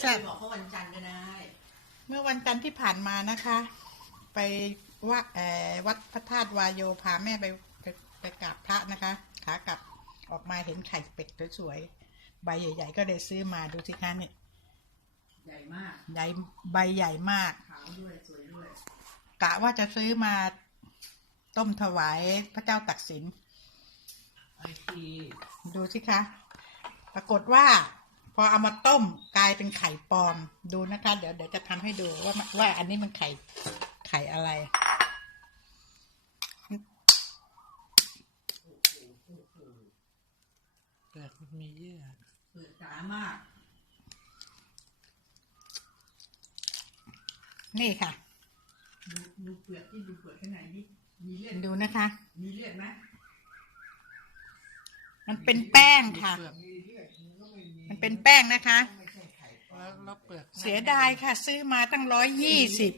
แซ่จะบไปบอกเขาวันจันทร์ก็ได้ เมื่อวันจันทร์ที่ผ่านมานะคะ ไปว่าเอ่อวัดพระธาตุวายโยพาแม่ไปไปไปกราบพระนะคะขากลับออกมาเห็นไข่เป็ดสวยๆใบใหญ่ ๆ ก็เลยซื้อมาดูสิคะเนี่ยใหญ่มากใหญ่ใบใหญ่มากขาวด้วยสวยด้วยกะว่าจะซื้อมาต้มถวายพระเจ้าตักสินไอทีดูสิคะ ปรากฏว่า พอเอามาต้มกลายเป็นไข่ปลอมดูนะคะ เดี๋ยวเดี๋ยวจะทำให้ดูว่ามันว่าอันนี้มันไข่ไข่อะไรเปลือกมันมีเยื่อเปิดจ๋ามาก นี่ค่ะ ดูดูเปลือกที่ดูเปลือกข้างในนี่มีเลือดดูนะคะ มีเลือดไหมมันเป็นแป้งค่ะเปลือกมัน เป็นแป้งนะคะไม่ใช่ไข่ปลอมแล้วแล้วเปลือกเสียดายค่ะ ซื้อมาตั้งร้อยยี่สิบ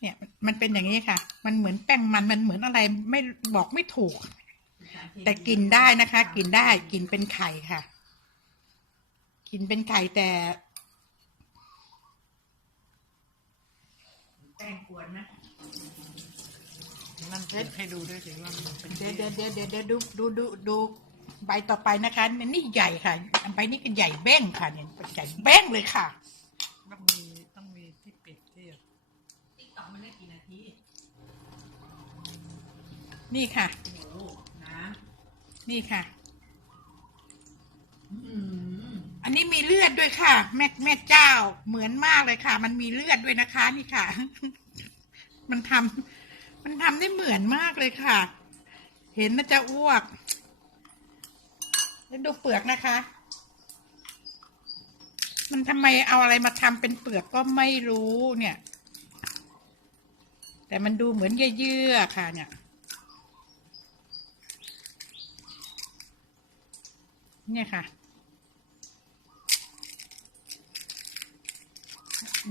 เนี่ย มันเป็นอย่างนี้ค่ะ มันเหมือนแป้งมันมันเหมือนอะไรไม่บอกไม่ถูก แต่กินได้นะคะ กินได้กินเป็นไข่ค่ะ กินเป็นไข่แต่แป้งกวนนะนั่นเปลือกให้ดูด้วยสิว่ามันเป็นเดี๋ยวเดี๋ยวเดี๋ยวเดี๋ยวเดี๋ยวดูดูดูดู ใบต่อไปนะคะนี่ใหญ่ค่ะอันใบนี้ก็ใหญ่เบ้งค่ะเนี่ยใหญ่เบ้งเลยค่ะ ต้องมีต้องมีที่ปิดที่ติ๊กต็อกมันได้กี่นาที นี่ค่ะโอ้โหน้นี่ค่ะำอืมอันนี้มีเลือดด้วยค่ะ แม่แม่เจ้าเหมือนมากเลยค่ะ มันมีเลือดด้วยนะคะนี่ค่ะ มันทำมันทำได้เหมือนมากเลยค่ะ เห็นน่าจะอ้วก แล้วดูเปลือกนะคะ มันทำไมเอาอะไรมาทำเป็นเปลือกก็ไม่รู้เนี่ย แต่มันดูเหมือนเยื่อๆค่ะเนี่ยเนี่ยค่ะ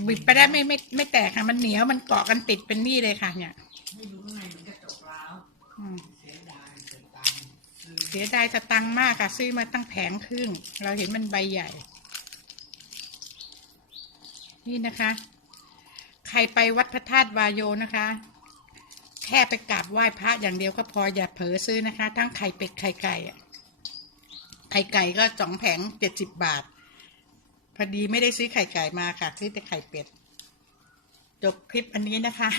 บิดไปได้ไม่ไม่ไม่แตกค่ะ มันเหนียวมันเกาะกันติดเป็นนี่เลยค่ะ เนี่ยไม่รู้ข้างในมันกระจกร้าวอืม เสียดายเสียตังค์ซื้อ เสียดายสตังค์มากค่ะซื้อมาตั้งแผงครึ่ง เราเห็นมันใบใหญ่ นี่นะคะ ใครไปวัดพระธาตุวายโยนะคะ แค่ไปกราบไหว้พระอย่างเดียวก็พออย่าเผลอซื้อนะคะ ทั้งไข่เป็ดไข่ไก่อะไข่ไก่ก็สองแผงเจ็ดสิบบาท พอดีไม่ได้ซื้อไข่ไก่มาค่ะ ซื้อแต่ไข่เป็ด จบคลิปอันนี้นะคะ